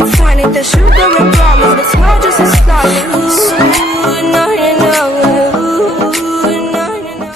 It's funny, the sugar and promise, but small just a start. Ooh, no, you know. Ooh, no, you know.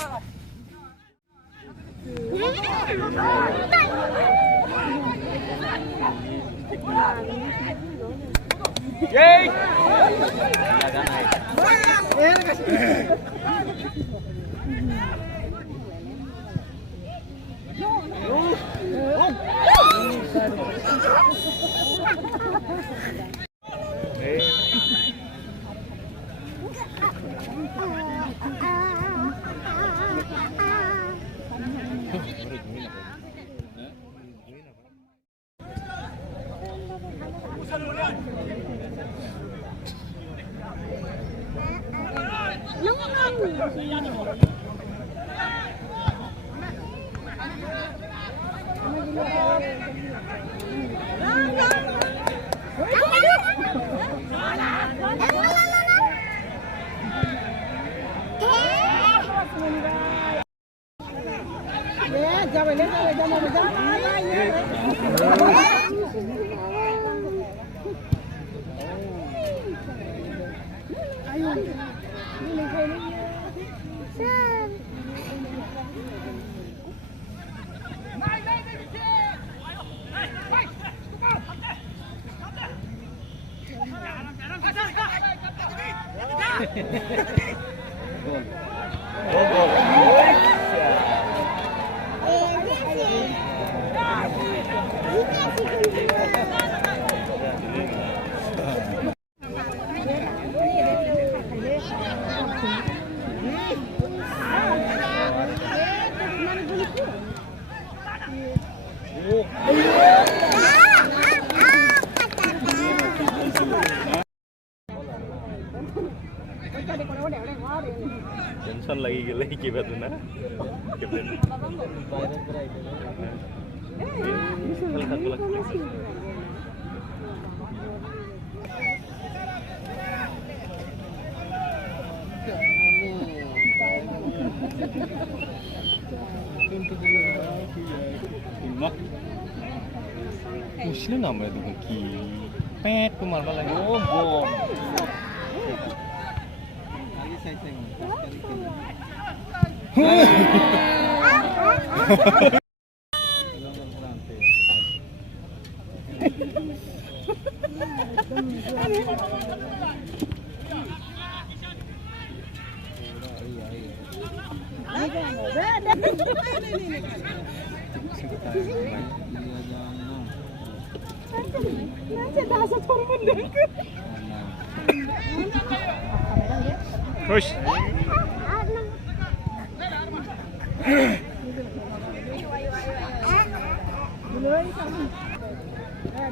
Tension lagi kibat na. Kibat. Sino nama itu ki? Pet kemana lagi? Oh, bom. Lagi saya Push.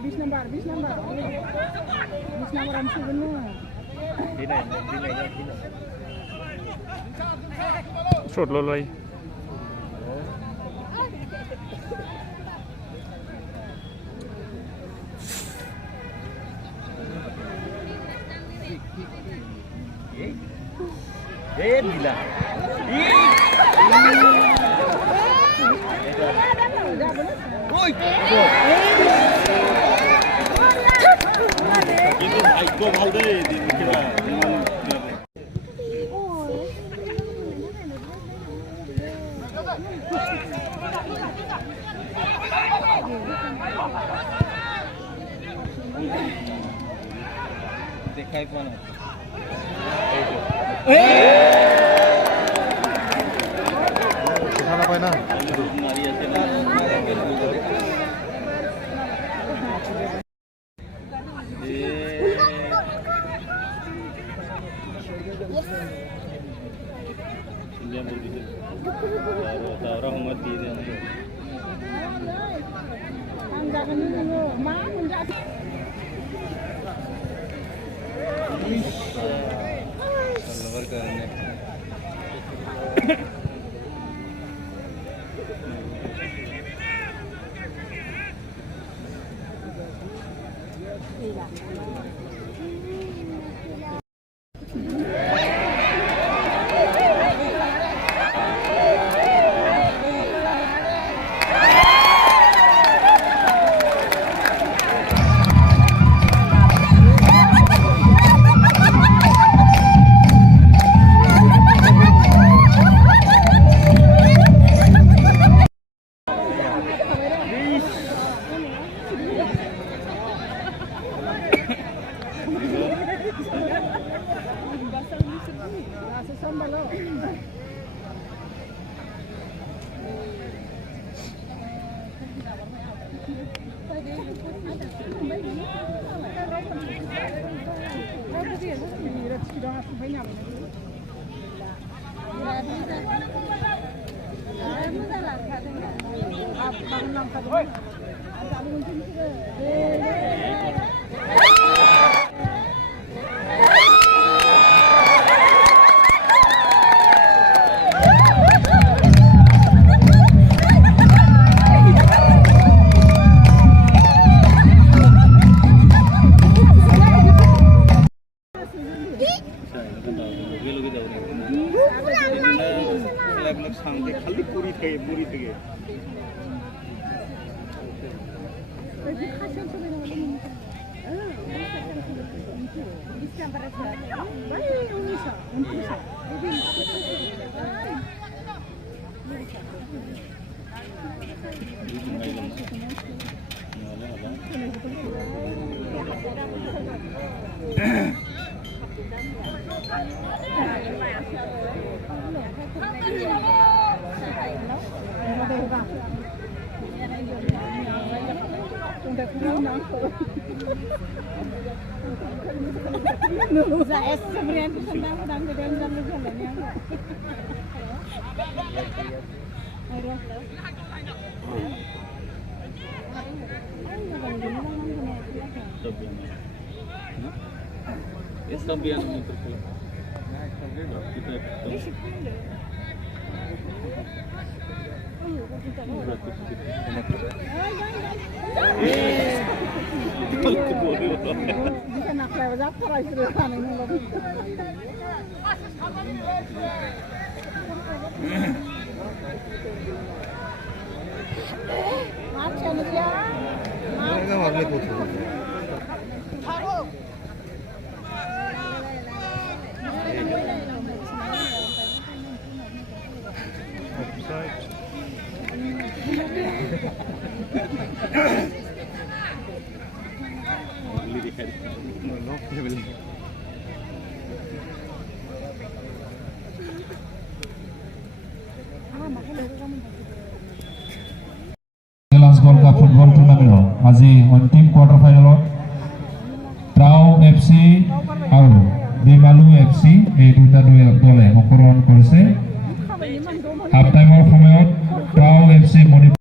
Bis number amsi benar. Sốt lôi lôi. Bila. Oi. Itu aiko halde dikira. Dekhai mana? Sana na? Orang mati ni. Lomba-lomba. खाली पूरी थे Za es sebenarnya senang dan gedeng dan jalannya. ये सब भी आने Bisa nak lewat apa lagi sudah ini loh. Maaf channel ya. Mereka warna putih. World Cup football টুৰ্ণামেণ্টৰ আজি অন্তিম কোৱাৰ্টাৰ ফাইনেলত ট্ৰাও এফচি আৰু বিমালু এফচি এই দুটা দলে অংশগ্ৰহণ কৰিছে। হাফ টাইমৰ সময়ত TRAU FC Manipur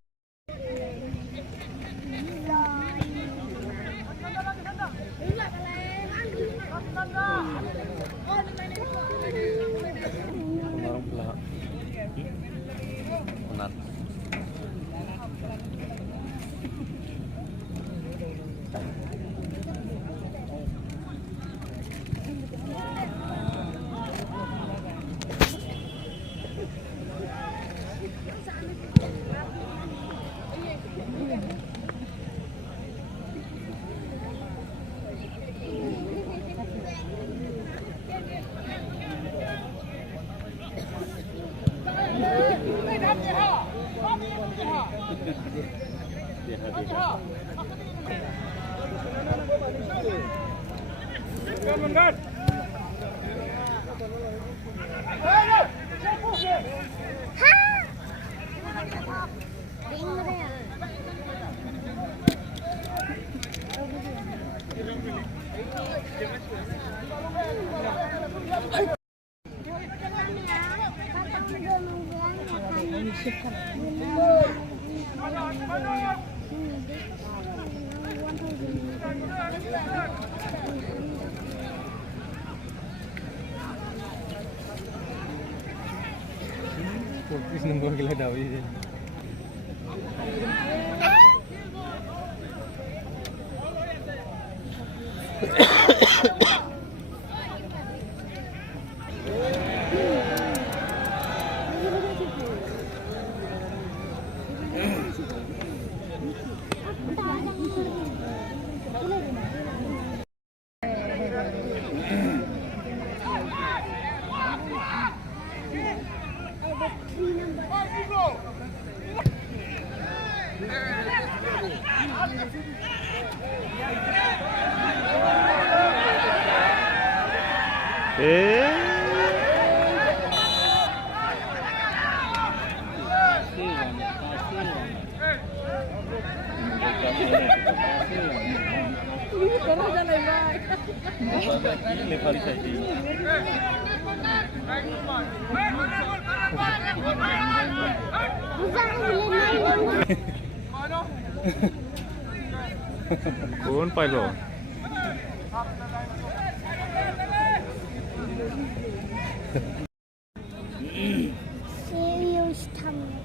Is number gila daw yun. Kurang jalan baik. Lepas saja. Pun pailo. Serious tumble.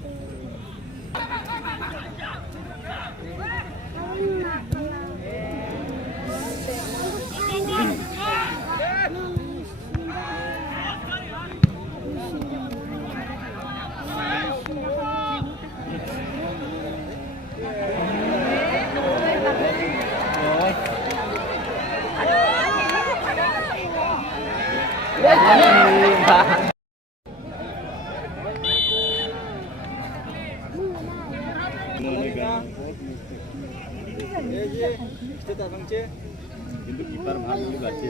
কিন্তু কিপার ভালো লাগছে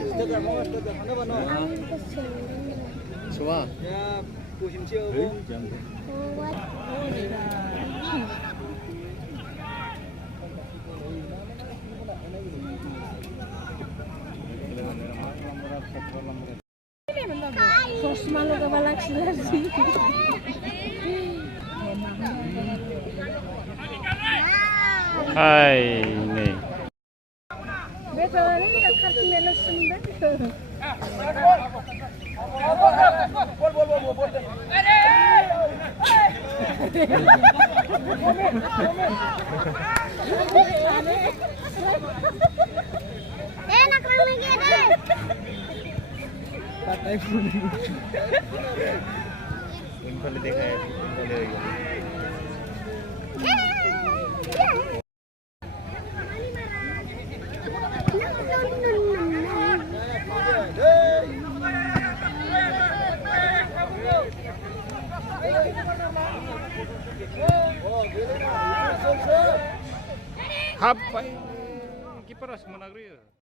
ছোয়া Sosma lo ke balak sih. Hai nih Betul ni dekat melo sumber. Enak lagi deh. इनफाले देखा है इनफाले हो गया Apa? Kiper harus menang.